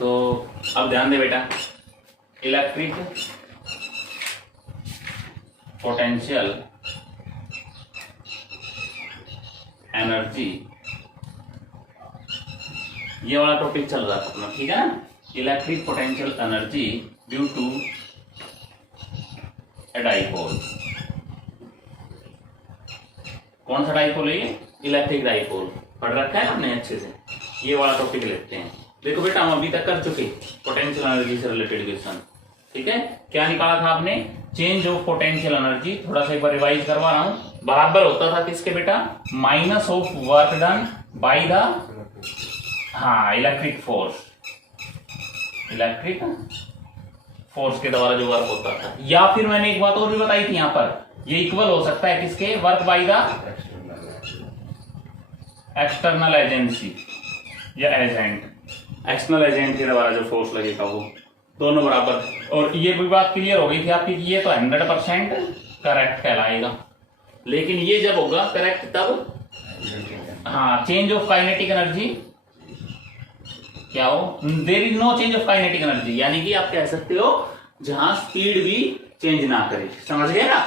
तो अब ध्यान दे बेटा, इलेक्ट्रिक पोटेंशियल एनर्जी, ये वाला टॉपिक चल रहा था अपना, ठीक है ना। Electric potential energy due to a dipole. कौन सा डाइपोल है ये? Electric dipole. पढ़ रखा है हमने अच्छे से, ये वाला टॉपिक लेते हैं। देखो बेटा, हम अभी तक कर चुके पोटेंशियल एनर्जी से रिलेटेड क्वेश्चन, ठीक है। क्या निकाला था आपने? Change of potential energy. थोड़ा सा एक बार रिवाइज करवा रहा हूं। बराबर होता था किसके बेटा? Minus of work done by the electric force, electric force के द्वारा जो वर्क होता था। या फिर मैंने एक बात और भी बताई थी, यहां पर ये इक्वल हो सकता है किसके? Work by the external agency या एजेंट, एक्सटर्नल एजेंट के द्वारा जो फोर्स लगेगा वो, दोनों बराबर। और ये भी बात क्लियर हो गई थी आपकी कि ये तो 100% करेक्ट कहलाएगा। लेकिन ये जब होगा करेक्ट तब, चेंज ऑफ काइनेटिक एनर्जी क्या हो? There is no change of kinetic energy, यानी कि आप कह सकते हो जहां स्पीड भी चेंज ना करे। समझ गए ना?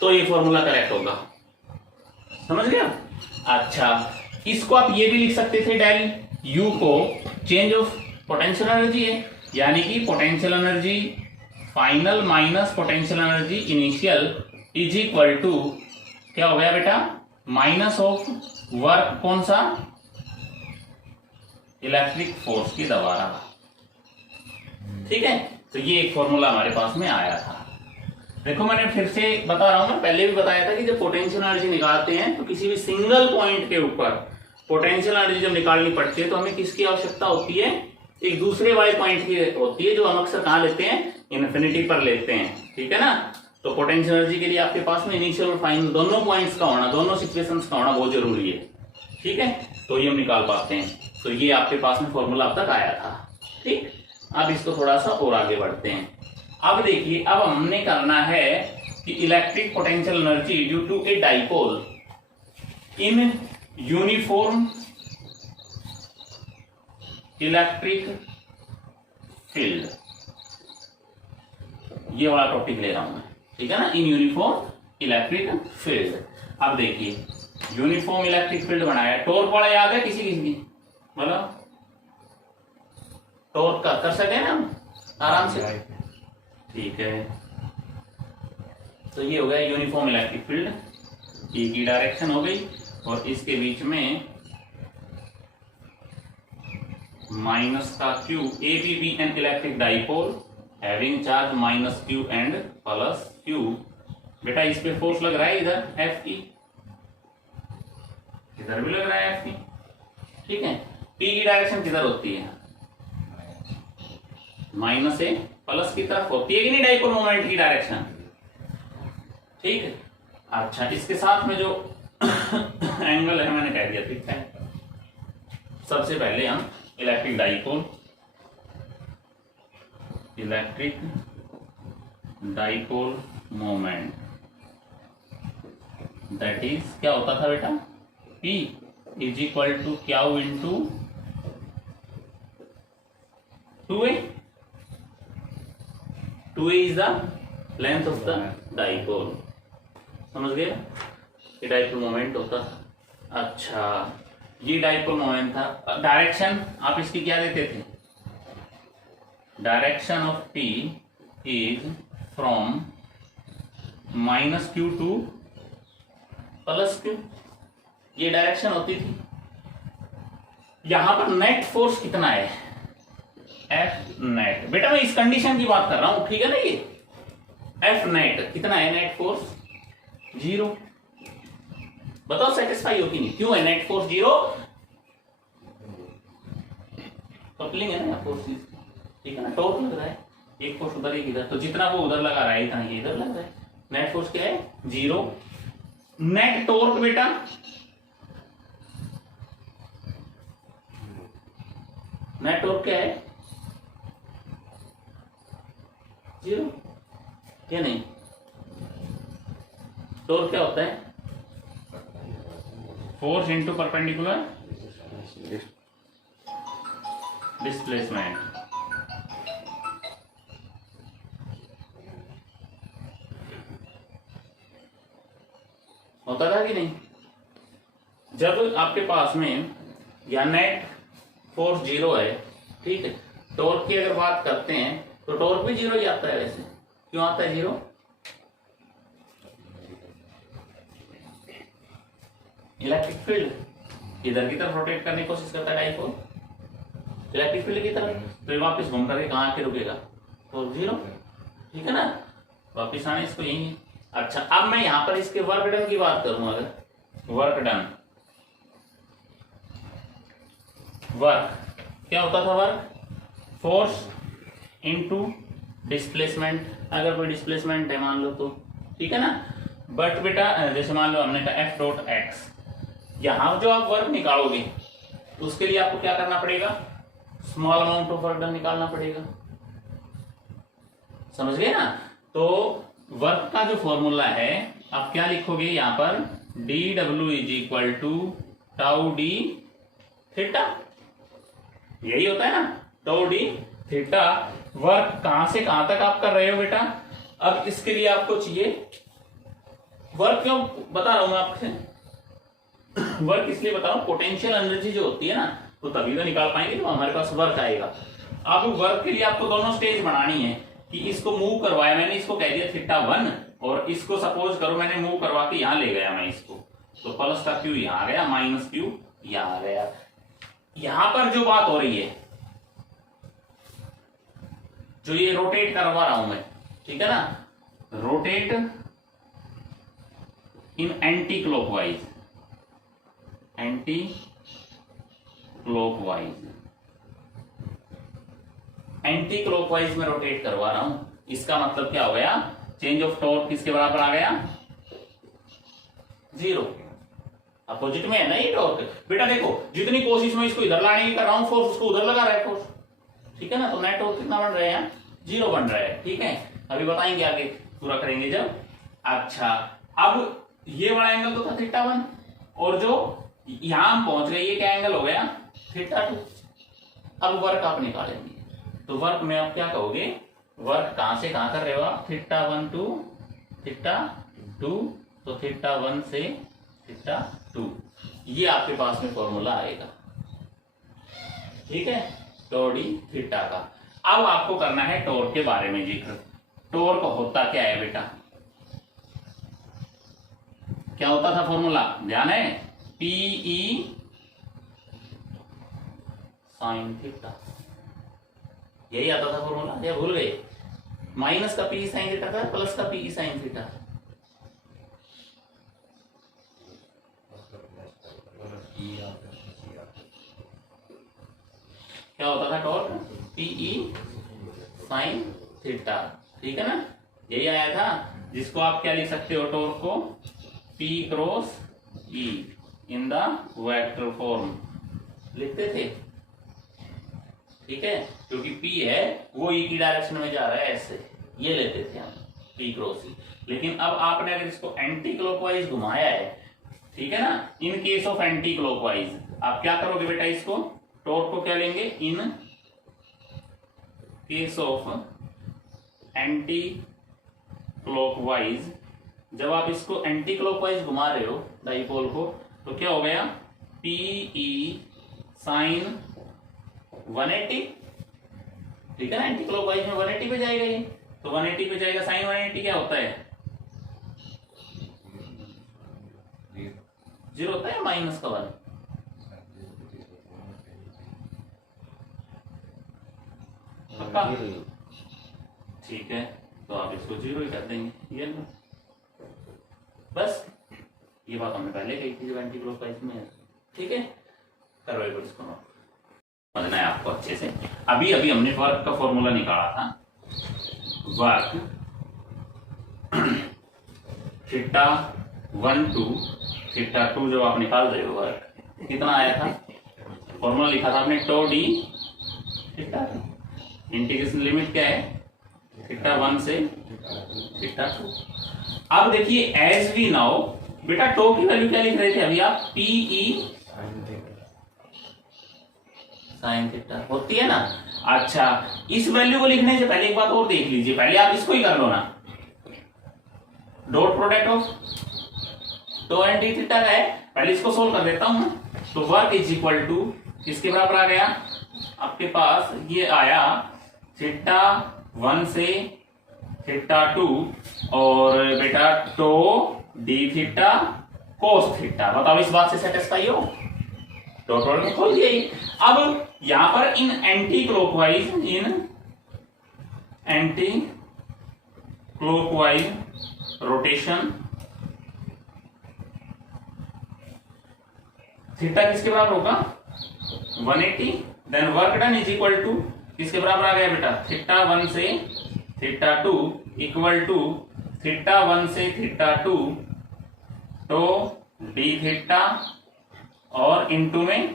तो ये फॉर्मूला करेक्ट होगा। समझ गया? अच्छा, इसको आप ये भी लिख सकते थे, डेल यू को चेंज ऑफ पोटेंशियल एनर्जी है, यानी कि potential energy final minus potential energy initial is equal to क्या हो गया बेटा? माइनस ऑफ वर्क कौन सा? इलेक्ट्रिक फोर्स के द्वारा। ठीक है, तो ये एक फॉर्मूला हमारे पास में आया था। देखो, मैंने फिर से बता रहा हूं, मैं पहले भी बताया था कि जब पोटेंशियल एनर्जी निकालते हैं तो किसी भी सिंगल पॉइंट के ऊपर पोटेंशियल एनर्जी जब निकालनी पड़ती है तो हमें किसकी आवश्यकता होती है? एक दूसरे वाले पॉइंट की होती है, जो हम अक्सर कहां लेते हैं? इन्फिनिटी पर लेते हैं, ठीक है ना। तो पोटेंशियल एनर्जी के लिए आपके पास में इनिशियल और फाइनल दोनों पॉइंट्स का होना, दोनों सिचुएशंस का होना बहुत जरूरी है, ठीक है। तो ये हम निकाल पाते हैं। तो ये आपके पास में फॉर्मूला अब तक आया था, ठीक। अब इसको थोड़ा सा और आगे बढ़ते हैं। अब देखिए, अब हमने करना है कि electric potential energy due to a dipole in uniform electric field, ये वाला टॉपिक ले रहा हूं मैं, ठीक है ना। इन यूनिफॉर्म इलेक्ट्रिक फील्ड। अब देखिए, यूनिफॉर्म इलेक्ट्रिक फील्ड बनाया, टॉर्क वाला याद है किसी किसी की? बोलो, टॉर्क का कर सके ना हम आराम से, ठीक है। तो ये हो गया यूनिफॉर्म इलेक्ट्रिक फील्ड, ए की डायरेक्शन हो गई और इसके बीच में माइनस का Q, A B be an electric dipole having charge minus Q and plus Q. बेटा, इस पे फोर्स लग रहा है इधर एफ की, इधर भी लग रहा है एफ की, ठीक है। पी की डायरेक्शन किधर होती है? माइनस ए प्लस की तरफ होती है कि नहीं डाइपोल मोमेंट की डायरेक्शन, ठीक है। अच्छा, इसके साथ में जो एंगल है मैंने कह दिया, ठीक है। सबसे पहले हम electric dipole, electric dipole moment, that is क्या होता था बेटा? P is equal to Q into 2a। 2a is the length of the dipole. समझ गए? ये डाइपोल मोमेंट होता था। अच्छा, ये डाइपोल मोमेंट था। डायरेक्शन आप इसकी क्या देते थे? Direction of P is from minus Q two plus Q, ये डायरेक्शन होती थी। यहां पर नेट फोर्स कितना है? F net. बेटा, मैं इस कंडीशन की बात कर रहा हूं, ठीक है ना। ये एफ नेट कितना है? Net force 0। बताओ सेटिस्फाई हो कि नहीं? क्यों है नेट फोर्स 0? कपलिंग है ना फोर्स, ठीक है ना। टॉर्क लग रहा है, एक फोर्स उधर एक इधर, तो जितना वो उधर लगा रहा है इतना ये इधर लग रहा है। नेट फोर्स क्या है? 0। नेट टॉर्क बेटा नेट टॉर्क क्या है? 0 या नहीं? टॉर्क क्या होता है? Force into perpendicular displacement. होता था कि नहीं? जब आपके पास में या नेट फोर्स 0 है, ठीक है, टॉर्क की अगर बात करते हैं तो टॉर्क भी 0 ही आता है। वैसे क्यों आता है 0? इलेक्ट्रिक फील्ड इधर की तरफ रोटेट करने की कोशिश करता है डाइपोल, इलेक्ट्रिक फील्ड की तरफ, तो वापस घूम करके कहाँ आके रुकेगा? तो 0, ठीक है ना? वापिस आने इसको यही। अच्छा, अब मैं यहां पर इसके वर्क डन की बात करूं, अगर वर्क डन, वर्क क्या होता था? Work force into displacement. अगर कोई डिस्प्लेसमेंट है मान लो तो, ठीक है ना? बट बेटा जैसे मान लो हमने कहा एफ डॉट एक्स, यहां जो आप वर्क निकालोगे उसके लिए आपको क्या करना पड़ेगा? Small amount of work done निकालना पड़ेगा। समझ गए ना? तो वर्क का जो फॉर्मूला है आप क्या लिखोगे यहां पर? D W is equal to tau D theta, यही होता है ना, टाउ डी थीटा। वर्क कहां से कहां तक आप कर रहे हो बेटा? अब इसके लिए आपको चाहिए वर्क, क्यों बता रहा हूं मैं आपसे वर्क इसलिए बता रहा हूं, पोटेंशियल एनर्जी जो होती है ना, तो तभी तो निकाल पाएंगे तो हमारे पास वर्क आएगा। अब वर्क के लिए आपको दोनों स्टेज बनानी है कि इसको मूव करवाया मैंने, इसको कह दिया थीटा 1, और इसको सपोज करो मैंने मूव करवा के यहां ले गया मैं इसको, तो प्लस का क्यू यहां आ गया, माइनस क्यू यहां आ गया। यहां पर जो बात हो रही है, जो ये रोटेट करवा रहा हूं मैं, ठीक है ना, rotate in anti clockwise, anti clockwise, anti clockwise में रोटेट करवा रहा हूं। इसका मतलब क्या हो गया? चेंज ऑफ टॉर्क किसके बराबर आ गया? 0। अपोजिट में है ना ये टॉर्क। बेटा देखो, जितनी कोशिश में इसको इधर लाने की कर रहा हूं फोर्स, उसको उधर लगा रहा है फोर्स, ठीक है ना? तो नेट टॉर्क कितना बन रहा है? 0 बन रहा है, ठीक है? अभी बताएंगे आगे, पूरा करेंगे जब। अच्छा, अब ये वाला एंगल तो था थीटा 1, और जो यहां हम पहुंच गए ये क्या एंगल हो गया? थीटा 2। अब वर्क आप निकालेंगे, तो वर्क में आप क्या कहोगे? वर्क कहां से कहां कर रहे हो आप? थीटा 1 टू थीटा 2, तो थीटा 1 से थीटा 2, ये आपके पास में फॉर्मूला आएगा, ठीक है, टॉर्क थीटा का। अब आपको करना है टॉर्क के बारे में जिक्र। टॉर्क होता क्या है बेटा? क्या होता था फॉर्मूला? ध्यान है, पीई साइन थीटा, यही आता था फॉर्मूला, या भूल गए? माइनस का पीई साइन थीटा था, प्लस का पीई साइन थीटा। क्या होता था टॉर्क? पीई साइन थीटा, ठीक है ना? यही आया था, जिसको आप क्या लिख सकते हो? टॉर्क को P cross E in the vector form लिखते थे, ठीक है? क्योंकि P है वो E की डायरेक्शन में जा रहा है, ऐसे ये लेते थे हम P क्रॉस E। लेकिन अब आपने अगर इसको एंटी क्लॉकवाइज घुमाया है, ठीक है ना, in case of anti clockwise आप क्या करोगे बेटा? इसको टॉर्क को क्या लेंगे? In case of anti clockwise, जब आप इसको एंटी क्लॉकवाइज घुमा रहे हो डाइपोल को, तो क्या हो गया? पीई साइन 180, ठीक है ना? एंटी क्लॉकवाइज में 180 पे जाएगा ये, तो 180 पे जाएगा। साइन 180 क्या होता है? 0 होता है, माइनस का 1। पक्का? ठीक है, तो आप इसको 0 ही कर देंगे, ये लो। बस ये बात हमने पहले कही थी जब एंटी क्लॉकवाइज में है, ठीक है? करो एक बार इसको नोट, समझना है आपको अच्छे से। अभी अभी हमने वर्क का फॉर्मूला निकाला था, वर्क थीटा 1 टू थीटा 2, जब आप निकाल रहे हो वर्क कितना आया था? फॉर्मूला लिखा था आपने tau D theta. Integration limit क्या है? थीटा 1 से थीटा 2। अब देखिए, एज वी नाउ बेटा टो की वैल्यू क्या लिख रहे थे अभी आप? पीई साइन थीटा होती है ना। अच्छा, इस वैल्यू को लिखने से पहले एक बात और देख लीजिए, पहले आप इसको ही कर लो ना, dot product of tau and D theta है, पहले इसको सोल्व कर देता हूं मैं। तो वर्क इज इक्वल टू किसके बराबर आ गया आपके पास, ये आया थीटा 1 से थीटा 2 और बेटा tau D theta cos theta. बताओ इस बात से सेटिस्फाई हो, डॉट प्रोडक्ट में खोल दिया ही। अब यहां पर in anticlockwise rotation theta किसके बराबर होगा 180, then work done is equal to किसके बराबर आ गया बेटा थीटा 1 से थीटा 2 इक्वल टू थीटा 1 से थीटा 2 तो डी थीटा और इनटू में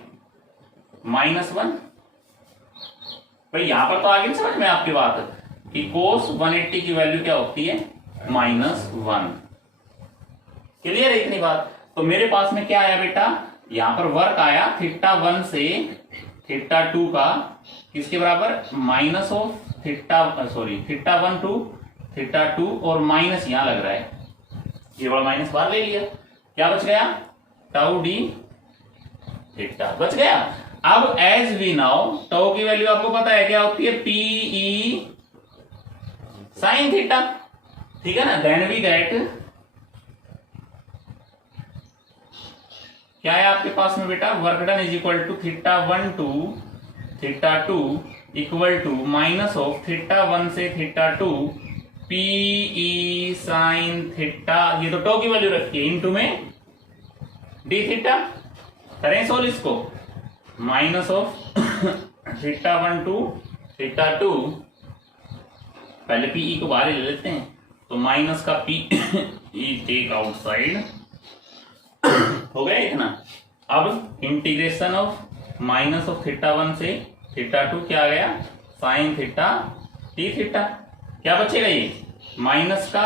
-1। भाई यहां पर तो आगे समझ में आपकी बात कि कोस 180 की वैल्यू क्या होती है -1। क्लियर है इतनी बात। तो मेरे पास में क्या आया बेटा, यहां पर वर्क आया थीटा 1 से थीटा 2 का किसके बराबर minus of theta theta 1 to theta 2 और माइनस यहां लग रहा है, ये वाला माइनस बाहर ले लिया, क्या बच गया टाउ डी थीटा बच गया। अब एज वी नाउ टाउ की वैल्यू आपको पता है क्या होती है पीई साइन थीटा, ठीक है ना। देन वी गेट क्या है आपके पास में बेटा work done is equal to theta 1 to theta 2 equal to minus of theta 1 से थीटा 2 पीई साइन थीटा, ये तो टो की वैल्यू रखी है इनटू में डी थीटा। करें सोल्व इसको, minus of theta 1 to theta 2, पहले पीई को बाहर ले लेते हैं तो माइनस का पी ई टेक आउटसाइड हो गया इतना। अब integration of minus of theta 1 से थीटा 2 क्या आ गया साइन थीटा टी थीटा, क्या बचेगा ये माइनस का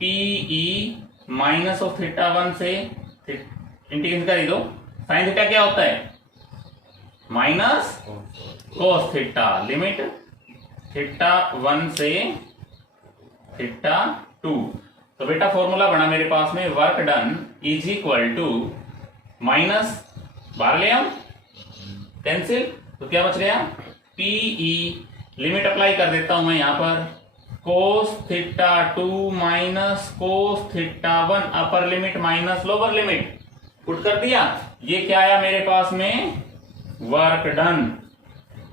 पीई माइनस ऑफ थीटा 1 से इंटीग्रेशन कर दो, साइन थीटा क्या होता है minus cos theta, limit theta 1 से थीटा 2। तो बेटा फॉर्मूला बना मेरे पास में work done is equal to minus बाहर ले आओ कैंसिल, तो क्या बच गया पीई, लिमिट अप्लाई कर देता हूं मैं यहां पर कोस theta 2 minus cos theta 1 upper limit minus lower limit put कर दिया। ये क्या आया मेरे पास में वर्क डन,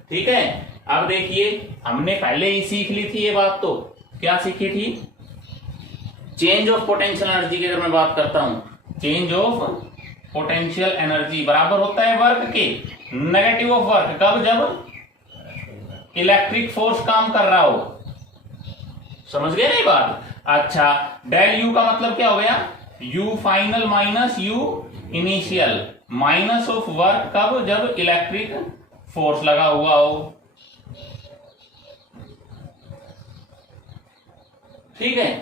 ठीक है। अब देखिए हमने पहले ही सीख ली थी ये बात, तो क्या सीखी थी चेंज ऑफ पोटेंशियल एनर्जी की अगर मैं बात करता हूं, चेंज ऑफ पोटेंशियल एनर्जी बराबर होता है वर्क के नेगेटिव ऑफ वर्क, कब जब इलेक्ट्रिक फोर्स काम कर रहा हो, समझ गए ना ये बात। अच्छा, डेल यू का मतलब क्या हो गया you final minus you initial, minus of work कब जब इलेक्ट्रिक फोर्स लगा हुआ हो, ठीक है।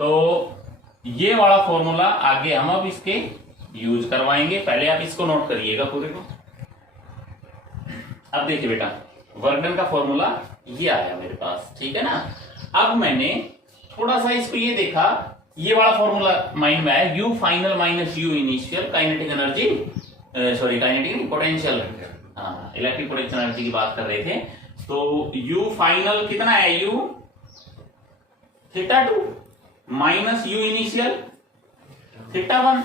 तो ये वाला फॉर्मूला आगे हम अब इसके यूज करवाएंगे, पहले आप इसको नोट करिएगा पूरे को। अब देखिए बेटा वर्क डन का फॉर्मूला ये आया मेरे पास, ठीक है ना। अब मैंने थोड़ा सा इसको ये देखा, ये वाला फॉर्मूला माइंड में आया you final minus you initial kinetic energy, kinetic potential, हाँ इलेक्ट्रिक पोटेंशियल एनर्जी की बात कर रहे थे। तो यू फाइनल कितना है you theta 2 minus you initial theta 1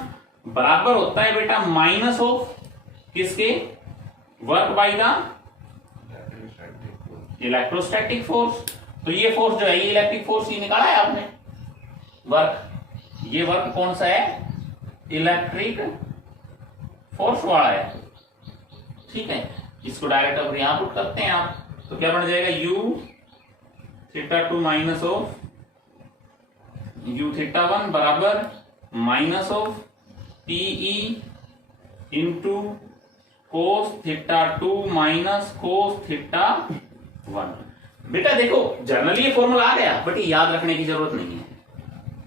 बराबर होता है बेटा माइनस ऑफ किसके work by the electrostatic force. तो ये फोर्स जो है ये इलेक्ट्रिक फोर्स ही निकाला है आपने वर्क, ये वर्क कौन सा है इलेक्ट्रिक फोर्स वाला है, ठीक है। इसको डायरेक्ट अब यहां पुट करते हैं आप, तो क्या बन जाएगा U theta 2 minus of U theta 1 बराबर minus of PE into cos theta 2 minus cos theta 1। बेटा देखो जनरली ये फॉर्मूला आ गया, बट ये याद रखने की जरूरत नहीं है,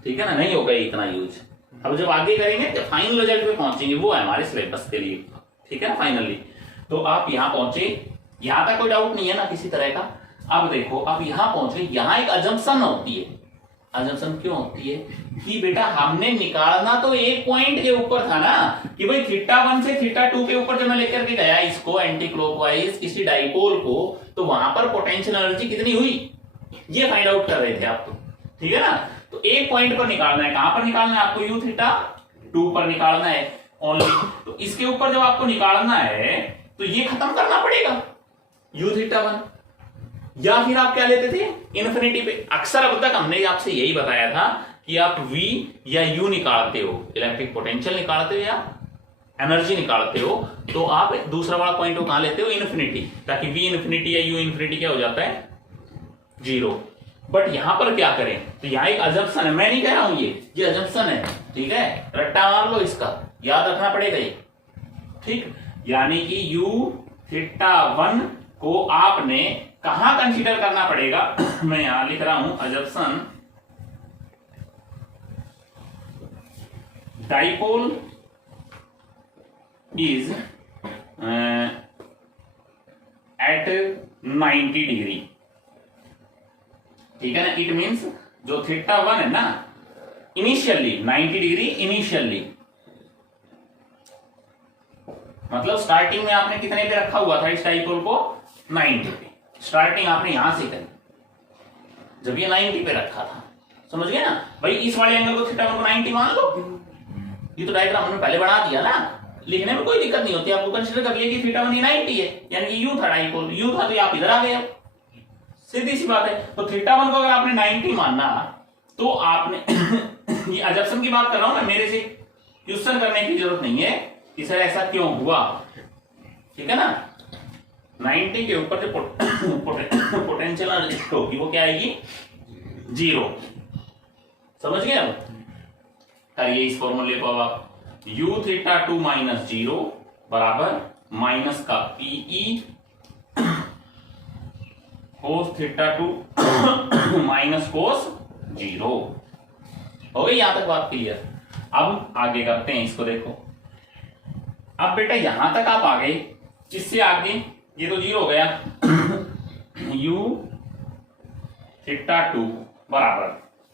ठीक है ना, नहीं होगा इतना यूज। अब जब आगे करेंगे तो फाइनल रिजल्ट पे पहुंचेंगे, वो है हमारे सिलेबस के लिए, ठीक है ना फाइनली। तो आप यहां पहुंचे, यहां तक कोई डाउट नहीं है ना किसी तरह का। अब देखो, अब यहां पहुंच गए, यहां एक अजम्पशन होती है। अजम्पशन क्यों होती है कि बेटा हमने निकालना तो एक पॉइंट के ऊपर था ना, कि भाई θ1 से θ2 के ऊपर जब मैं लेकर के गया इसको एंटी क्लॉकवाइज किसी डाइपोल को, तो वहां पर पोटेंशियल एनर्जी कितनी हुई ये फाइंड आउट कर रहे थे आप। तो ठीक है ना, तो एक पॉइंट पर निकालना है। कहां पर निकालना है आपको? u θ2 पर निकालना है ओनली। तो इसके ऊपर जब आपको निकालना है तो ये खत्म करना पड़ेगा u θ1, या फिर आप क्या लेते थे इन्फिनिटी पे। अक्सर अब तक हमने आपसे यही बताया था कि आप V या U निकालते हो, इलेक्ट्रिक पोटेंशियल निकालते हो या एनर्जी निकालते हो, तो आप दूसरा वाला पॉइंट को कहां लेते हो? इन्फिनिटी, ताकि V इन्फिनिटी या U इन्फिनिटी क्या हो जाता है? 0। बट यहां पर क्या करें, तो यहां एक अजम्पशन है, मैं नहीं कह रहा हूं ये अजम्पशन है, ठीक है, रट्टा मार लो, इसका याद रखना पड़ेगा ये, ठीक। यानी कि u θ1 को आपने कहां कंसीडर करना पड़ेगा? मैं यहां लिख रहा हूं assumption dipole is at 90 degree, ठीक है ना। इट मीन्स जो θ1 है ना इनिशियली 90 डिग्री, इनिशियली मतलब स्टार्टिंग में आपने कितने पे रखा हुआ था इस डाइपोल को? 90 पे। स्टार्टिंग आपने यहां से करी जब ये 90 पे रखा था, समझ गए ना भाई। इस वाले एंगल को θ1 को 90 मान लो, ये तो डायग्राम हमने पहले बना दिया ना, लिखने में कोई दिक्कत नहीं होती। आपको कंसीडर कर लिया कि θ1 ये 90 है, यानी कि u था डाइपोल, u था तो आप इधर आ गए, सीधी सी बात है। तो θ1 को अगर आपने 90 मानना तो आपने ये अजम्पशन की बात कर रहा हूं मैं, मेरे से क्वेश्चन करने की जरूरत नहीं है कि सर ऐसा क्यों हुआ, ठीक है ना। 90 के ऊपर जो पोटेंशियल एनर्जी होगी वो क्या आएगी? 0। समझ गए? अब करिए इस फॉर्मूले को। अब आप u θ2 माइनस 0 बराबर माइनस का Pe cos θ2 माइनस cos 0। हो गई यहां तक बात क्लियर? अब आगे करते हैं इसको। देखो अब बेटा यहां तक आप आ गए, इससे आगे ये तो 0 हो गया। u θ2 बराबर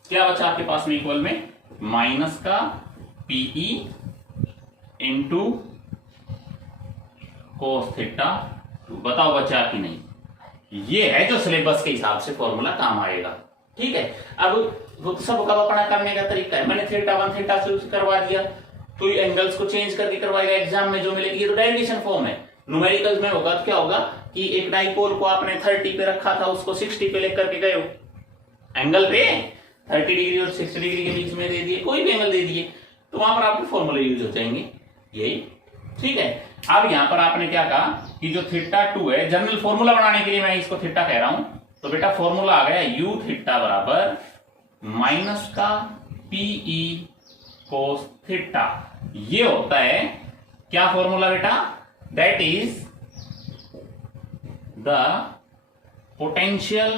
क्या बचा आपके पास में? इक्वल में माइनस का Pe इंटू cos θ2। बताओ बचा कि नहीं? ये है जो सिलेबस के हिसाब से फॉर्मूला काम आएगा, ठीक है। अब वो सब का अपना करने का तरीका है। मैंने θ1 θ2 करवा दिया, तो ये एंगल्स को चेंज करके करवाएगा एग्जाम में जो मिलेगी। ये तो डेरिवेशन फॉर्म है। न्यूमेरिकल्स में होगा तो क्या होगा कि एक डाइपोल को आपने 30 पे रखा था, उसको 60 पे लेकर के गए हो, एंगल पे 30 डिग्री और 60 डिग्री के बीच में दे दिए, कोई भी एंगल दे दिए, तो वहां पर आपके फॉर्मूले यूज हो जाएंगे, यही, ठीक है। अब यहां पर आपने क्या कहा कि जो θ2 है, जनरल फॉर्मूला बनाने के लिए मैं इसको थीटा कह रहा हूं, तो बेटा फॉर्मूला आ गया u θ बराबर माइनस का Pe cos θ। ये होता है क्या फॉर्मूला बेटा? That is the potential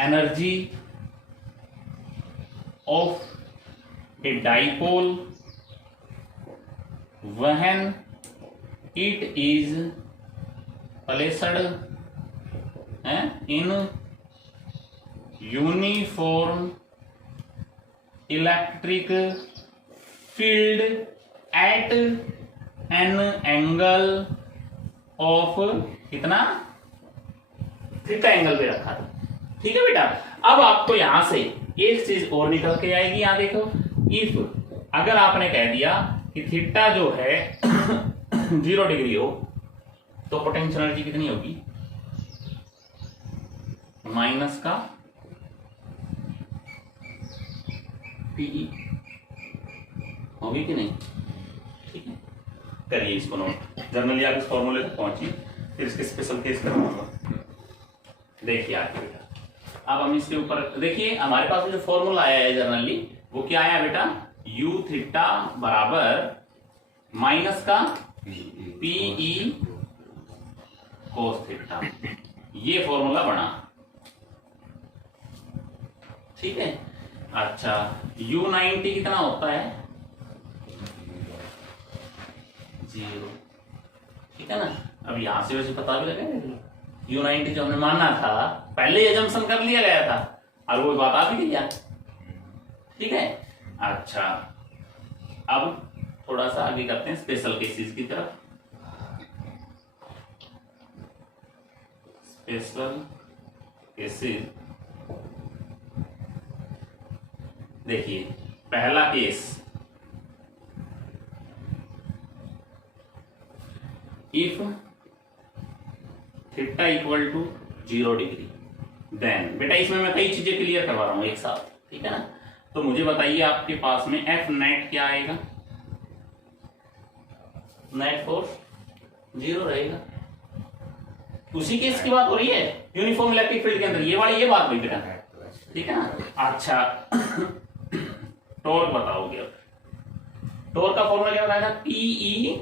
energy of a dipole when it is placed in uniform electric field at an angle of कितना? थीटा एंगल पे रखा था, ठीक है बेटा। अब आपको यहां से एक चीज और निकल के आएगी, यहां देखो, इफ अगर आपने कह दिया कि थीटा जो है 0 डिग्री हो तो पोटेंशियल एनर्जी कितनी होगी? माइनस का Pe होगी कि नहीं? ठीक है, करिए इसको नोट। जनरली आप इस फॉर्मूले तक पहुंचिए, फिर इसके स्पेशल केस करवाऊंगा। देखिए आगे बेटा, अब हम इसके ऊपर देखिए, हमारे पास जो फॉर्मूला आया है जनरली वो क्या आया बेटा? u θ बराबर माइनस का Pe cos θ, ये फॉर्मूला बना, ठीक है। अच्छा, u90 कितना होता है? 0, ठीक है ना। अब यहां से वैसे पता भी लगेगा U90 जो हमने माना था पहले ही अजम्पशन कर लिया गया था और वो बात आ भी गई यार, ठीक है। अच्छा अब थोड़ा सा आगे करते हैं स्पेशल केसेस की तरफ। स्पेशल केसेस, देखिए पहला case, if theta equal to 0 degree then, बेटा इसमें मैं कई चीजें क्लियर करवा रहा हूं एक साथ, ठीक है ना। तो मुझे बताइए आपके पास में एफ नेट क्या आएगा, नेट फोर्स 0 रहेगा। उसी केस की बात हो रही है यूनिफॉर्म इलेक्ट्रिक फील्ड के अंदर, ये बात हुई बेटा, ठीक है ना। अच्छा टॉर्क बताओगे, अब टॉर्क का फॉर्मूला क्या बताएगा, पीई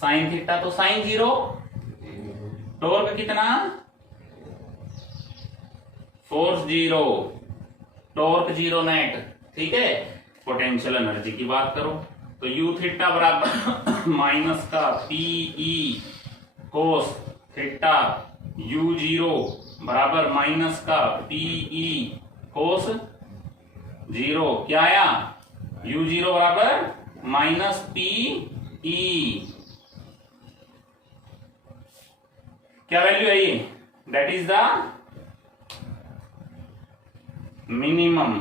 साइन थीटा, तो साइन 0, टॉर्क कितना, फोर्स 0, टॉर्क 0 नेट, ठीक है। पोटेंशियल एनर्जी की बात करो तो यू थीटा बराबर माइनस का पीई कोस थीटा, U0 बराबर माइनस का पीई कोस 0, क्या आया, U0 बराबर माइनस पीई, क्या वैल्यू है ये, that is the minimum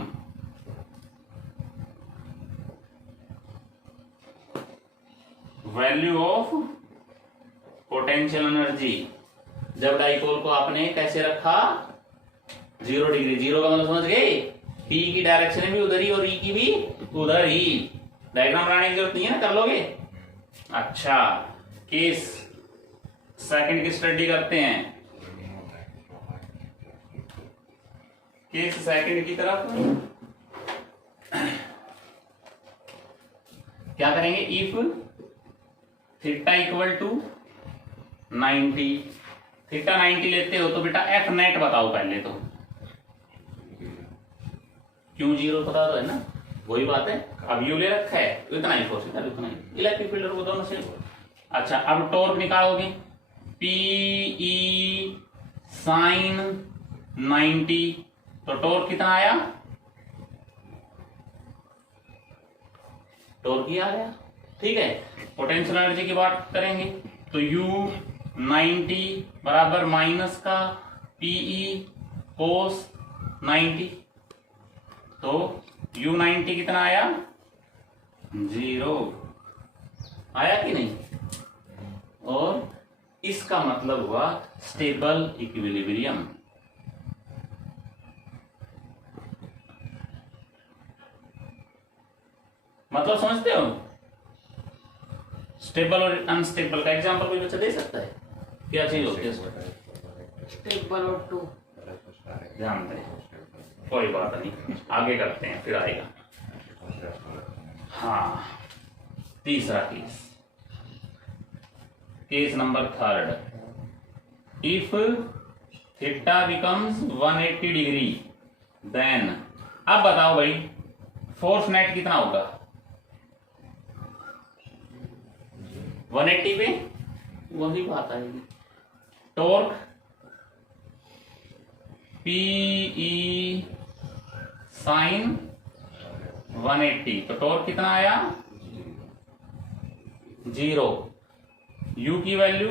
value of potential energy. जब डाइपोल को आपने कैसे रखा, 0 डिग्री, 0 का मतलब समझ गए, P की डायरेक्शन भी उधर ही और E की भी उधर ही। डायग्राम बनाने की जरूरत नहीं है ना, कर लोगे। अच्छा केस सेकंड की स्टडी करते हैं, केस सेकंड की तरफ क्या करेंगे, if theta equal to 90, theta 90 लेते हो तो बेटा एफ नेट बताओ पहले तो, क्यों 0 पता तो है ना, वही बात है। अब यू ले रखा है तो इतना ही फोर्स, इतना ही इलेक्ट्रिक फील्ड को दोनों से। अच्छा अब टॉर्क निकालोगे, पीई साइन 90, तो टॉर्क कितना आया, टॉर्क ही आ गया, ठीक है। पोटेंशियल एनर्जी की बात करेंगे तो U90 बराबर माइनस का पीई कोस 90, तो U90 कितना आया, 0 आया कि नहीं, और इसका मतलब हुआ स्टेबल इक्विलिब्रियम। मतलब समझते हो, स्टेबल और अनस्टेबल का एग्जांपल कोई बच्चा दे सकता है, क्या चीज होती है स्टेबल और टू, ध्यान दें, कोई बात नहीं, आगे करते हैं फिर आएगा। हाँ तीसरा case, case number third, if theta becomes 180 degree then, अब बताओ भाई फोर्स नेट कितना होगा 180 पे, वही बात आएगी, टॉर्क पीई साइन 180, तो टॉर्क कितना आया 0, U की वैल्यू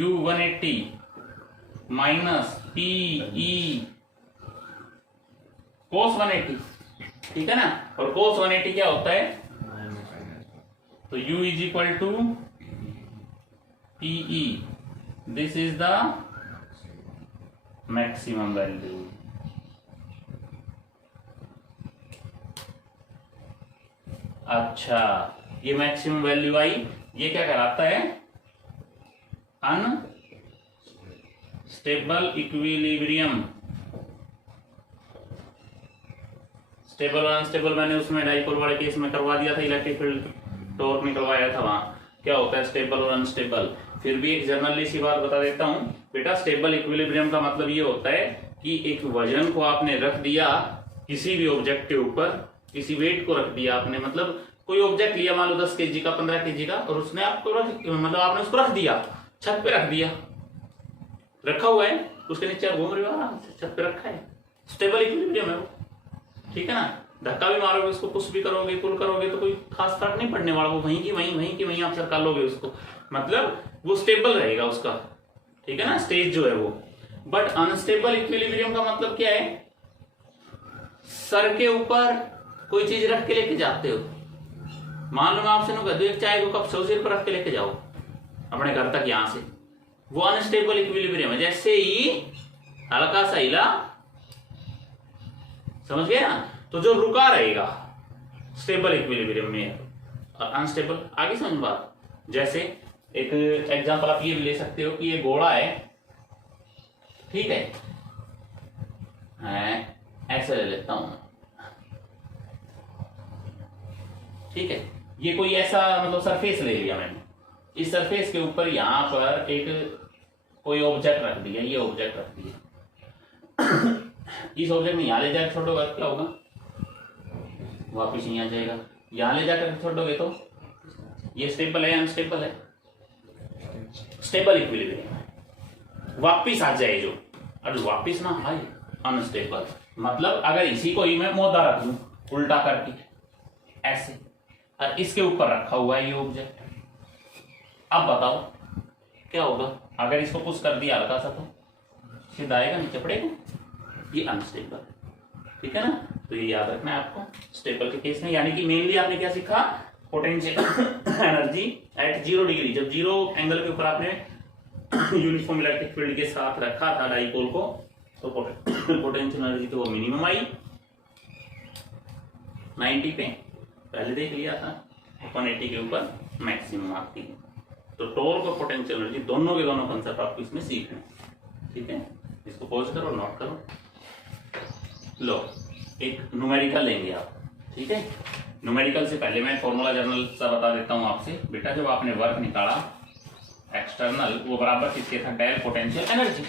U180 माइनस पीई कोस 180, ठीक है ना। और कोस 180 क्या होता है, तो U is equal to PE, this is the maximum value. अच्छा ये मैक्सिमम वैल्यू आई, ये क्या कहलाता है, अनस्टेबल इक्विलिब्रियम। स्टेबल और अनस्टेबल मैंने उसमें डाइपोल वाले केस में करवा दिया था, इलेक्ट्रिक फील्ड टॉर्क निकलवाया था, वहां क्या होता है स्टेबल और अनस्टेबल। फिर भी एक जनरली सी बात बता देता हूं बेटा, स्टेबल इक्विलिब्रियम का मतलब ये होता है कि एक वजन को आपने रख दिया किसी भी ऑब्जेक्ट के ऊपर, किसी वेट को रख दिया आपने, मतलब कोई ऑब्जेक्ट लिया, मान लो 10 kg का, 15 kg का, और उसने आपको मतलब आपने उसको रख दिया, छत पे रख दिया, रखा हुआ है, उसके नीचे आप घूम रहे हो आराम से, छत पे रखा है, स्टेबल इक्विलिब्रियम है वो, ठीक है ना। धक्का भी मारोगे उसको, पुश भी करोगे, पुल करोगे तो कोई खास फर्क नहीं पड़ने वाला, वो वहीं की वहीं आप सरका लोगे उसको, मतलब वो स्टेबल रहेगा उसका, ठीक है ना, स्टेज जो है वो। बट अनस्टेबल इक्विलिब्रियम का मतलब क्या है, सर के ऊपर कोई चीज रख के लेके जाते हो, मान लो मैं आपसे कह दूं एक चाय को कप सिर पर रख के लेके जाओ अपने घर तक, यहां से, वो अनस्टेबल इक्विलिब्रियम है। जैसे ही हल्का सा हिला, समझ गया ना, तो जो रुका रहेगा स्टेबल इक्विलिब्रियम में, और अनस्टेबल आगे समझ बात। जैसे एक एग्जांपल आप ये भी ले सकते हो कि ये घोड़ा है, ठीक है, ऐसे ले लेता हूं, ठीक है, ये कोई ऐसा मतलब सरफेस ले लिया मैंने, इस सरफेस के ऊपर यहां पर एक कोई ऑब्जेक्ट रख दिया, ये ऑब्जेक्ट रख दिया इस ऑब्जेक्ट में यहां ले जाकर छोड़ोगे क्या होगा, वापिस यहां आ जाएगा, यहां ले जाकर छोड़ोगे तो ये स्टेबल है, अनस्टेबल है, स्टेबल इक्विलिब्रियम है, वापिस आ जाए जो, अब वापिस ना आए अनस्टेबल, मतलब अगर इसी को ही मैं मोदा रख दूं उल्टा करके ऐसे, और इसके ऊपर रखा हुआ है ये ऑब्जेक्ट, अब बताओ क्या होगा, अगर इसको पुश कर दिया हल्का सा तो सीधा आएगा, नीचे पड़ेगा, ये अनस्टेबल, ठीक है ना। तो ये याद रखना है आपको स्टेबल के केस में, यानी कि मेनली आपने क्या सीखा, पोटेंशियल एनर्जी एट 0 डिग्री, जब 0 एंगल के ऊपर आपने यूनिफॉर्म इलेक्ट्रिक फील्ड के साथ रखा था डाइपोल को, तो पोटेंशियल एनर्जी तो वो मिनिमम आई 90 पे, पहले देख लिया था, 180 के ऊपर मैक्सिमम आती है। तो टॉर्क और पोटेंशियल एनर्जी दोनों के दोनों कंसेप्ट आपको इसमें सीखना है, ठीक है। इसको पॉज करो, नोट करो, लो एक न्यूमेरिकल लेंगे आप, ठीक है। न्यूमेरिकल से पहले मैं फॉर्मूला जर्नल सा बता देता हूं आपसे, बेटा जब आपने वर्क निकाला एक्सटर्नल, वो बराबर किसके था, del potential energy,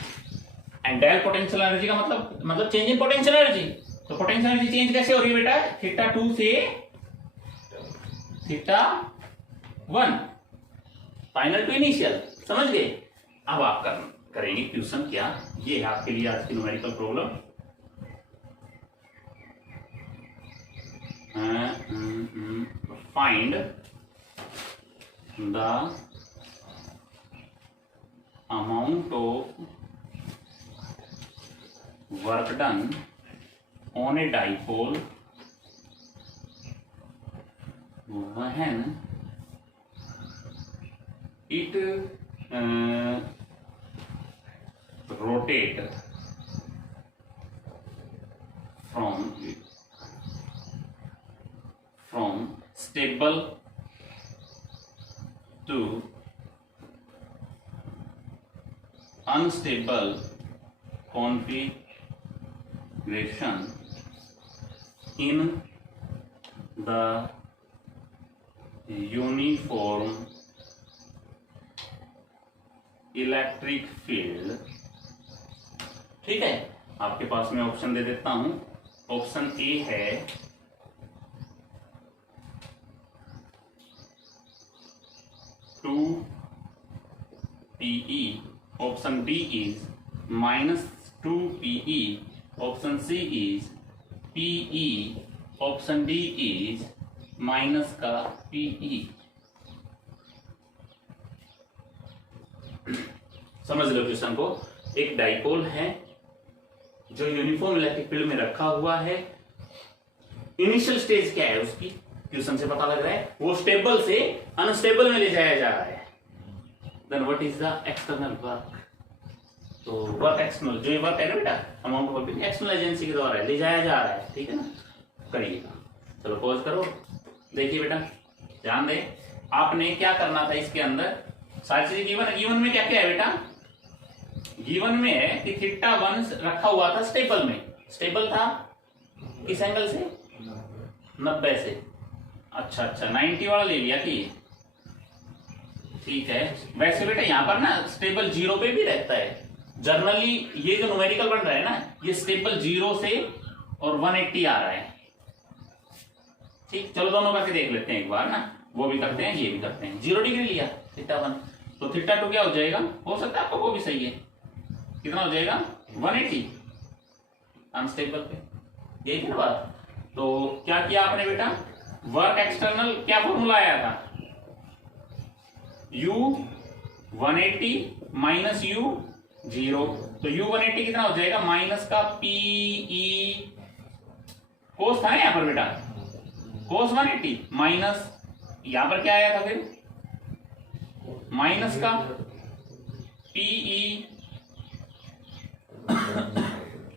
and del potential energy का मतलब चेंज इन पोटेंशियल एनर्जी। तो पोटेंशियल एनर्जी चेंज कैसे हो रही है बेटा, θ2 से θ1, फाइनल टू इनिशियल, समझ गए। अब आप करेंगे क्वेश्चन क्या, ये है आपके लिए आज की numerical problem, find the amount of work done on a dipole when it rotate from stable to unstable configuration in the uniform electric field, ठीक है। आपके पास में ऑप्शन दे देता हूं, ऑप्शन ए है (2pe), option B is -2pe, option C is pe, option D is minus का PE. समझ लो क्वेश्चन को, एक डाइपोल है जो यूनिफॉर्म इलेक्ट्रिक फील्ड में रखा हुआ है, इनिशियल स्टेज क्या है उसकी, क्वेश्चन से पता लग रहा है, वो स्टेबल से अनस्टेबल में ले जाया जा रहा है। Then what is the external work, तो वर्क एक्सटर्नल, जो ये वर्क है ना बेटा, amount of work external agency के द्वारा ले जाया जा रहा है, ठीक है ना। करिएगा, चलो पॉज करो, देखिए बेटा ध्यान दे, आपने क्या करना था इसके अंदर, सारी चीजें गिवन में क्या क्या है बेटा, गिवन में है कि θ1 रखा हुआ था स्टेबल में, स्टेबल था किस एंगल से, 90 से, अच्छा 90 वाला ले लिया कि, ठीक है। वैसे बेटा यहाँ पर ना स्टेबल 0 पे भी रहता है, जनरली ये जो न्यूमेरिकल बन रहा है ना, ये स्टेबल 0 से और 180 आ रहा है, ठीक, चलो दोनों करके देख लेते हैं एक बार ना, वो भी करते हैं ये भी करते हैं। 0 डिग्री लिया θ1, तो θ2 क्या हो जाएगा, हो सकता है आपको वो भी सही है, कितना हो जाएगा 180 अनस्टेबल पे, यही है ना बात। तो क्या किया आपने बेटा, वर्क एक्सटर्नल क्या फॉर्मूला आया था, U 180 माइनस U 0, तो U 180 कितना हो जाएगा, माइनस का PE कोस था ना यहां पर बेटा, कोस 180 माइनस यहां पर क्या आया था फिर, माइनस का PE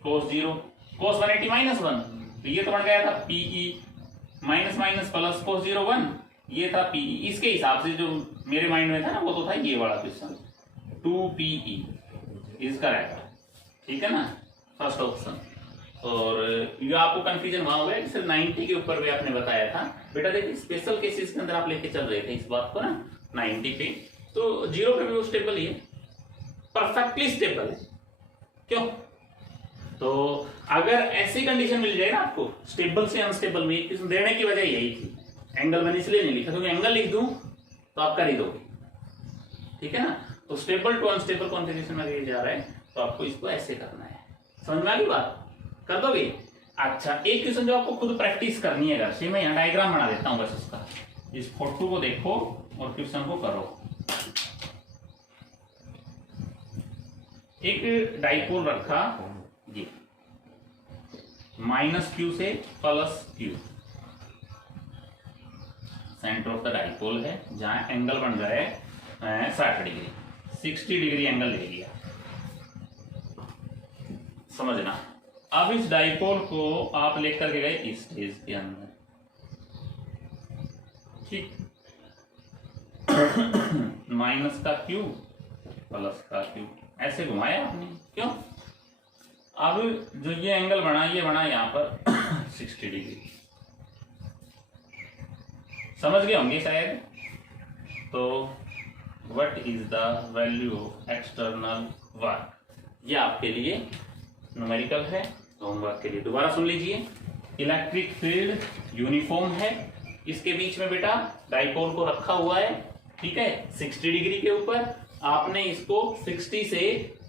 कोस 0, कोस 180 माइनस 1, तो ये तो बन गया था PE minus minus plus cos 0 1, ये था PE। इसके हिसाब से जो मेरे माइंड में था ना वो तो था ये वाला क्वेश्चन, 2PE इज करेक्ट, ठीक है ना, फर्स्ट ऑप्शन। और ये आपको कंफ्यूजन वहां हुआ है सिर्फ 90 के ऊपर भी आपने बताया था बेटा, देखिए स्पेशल केसेस के अंदर आप लेके चल रहे थे इस बात को ना 90 पे, तो 0 पे भी वो स्टेबल ही है, परफेक्टली स्टेबल है, क्यों, तो अगर ऐसी कंडीशन मिल जाए ना आपको स्टेबल से अनस्टेबल में, किस्म देने की वजह यही थी, एंगल मैंने इसलिए नहीं लिखा क्योंकि एंगल लिख दूं तो आप कर ही दोगे, ठीक है ना, तो स्टेबल टू अनस्टेबल कॉन्फ़िगरेशन में जा रहा है, तो आपको इसको ऐसे करना है, समझ में आ गई बात, कर दोगे। अच्छा, एक क्वेश्चन जो आपको खुद प्रैक्टिस करनी है घर से, मैं यहाँ डायग्राम बना देता हूँ बस इसका, इस फोटो को देखो और क्वेश्चन को करो। एक डाइपोल रखा ये -q से +q, centre of the dipole है, जहां एंगल बन जाए 60 डिग्री, 60 डिग्री एंगल ले लिया, समझना। अब इस डाइपोल को आप लेकर के गए इस स्टेज के अंदर, ठीक, माइनस का q प्लस का q ऐसे घुमाया आपने, क्यों, अब जो ये एंगल बना, ये बना यहां पर 60 डिग्री, समझ गए होंगे शायद। तो what is the value of external work, ये आपके लिए न्यूमेरिकल है, होमवर्क के लिए दोबारा सुन लीजिए। इलेक्ट्रिक फील्ड यूनिफॉर्म है, इसके बीच में बेटा डाइपोल को रखा हुआ है, ठीक है, 60 डिग्री के ऊपर, आपने इसको 60 से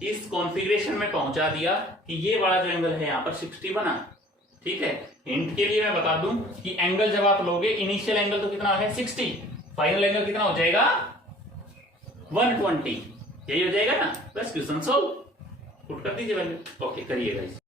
इस कॉन्फ़िगरेशन में पहुंचा दिया कि ये वाला जो एंगल है यहाँ पर 60 बना, ठीक है। हिंट के लिए मैं बता दूं कि एंगल जब आप लोगे, इनिशियल एंगल तो कितना है 60, फाइनल एंगल कितना हो जाएगा 120, यही हो जाएगा ना, बस क्वेश्चन सॉल्व, पुट कर दीजिए वैल्यू, ओके करिएगा इसे।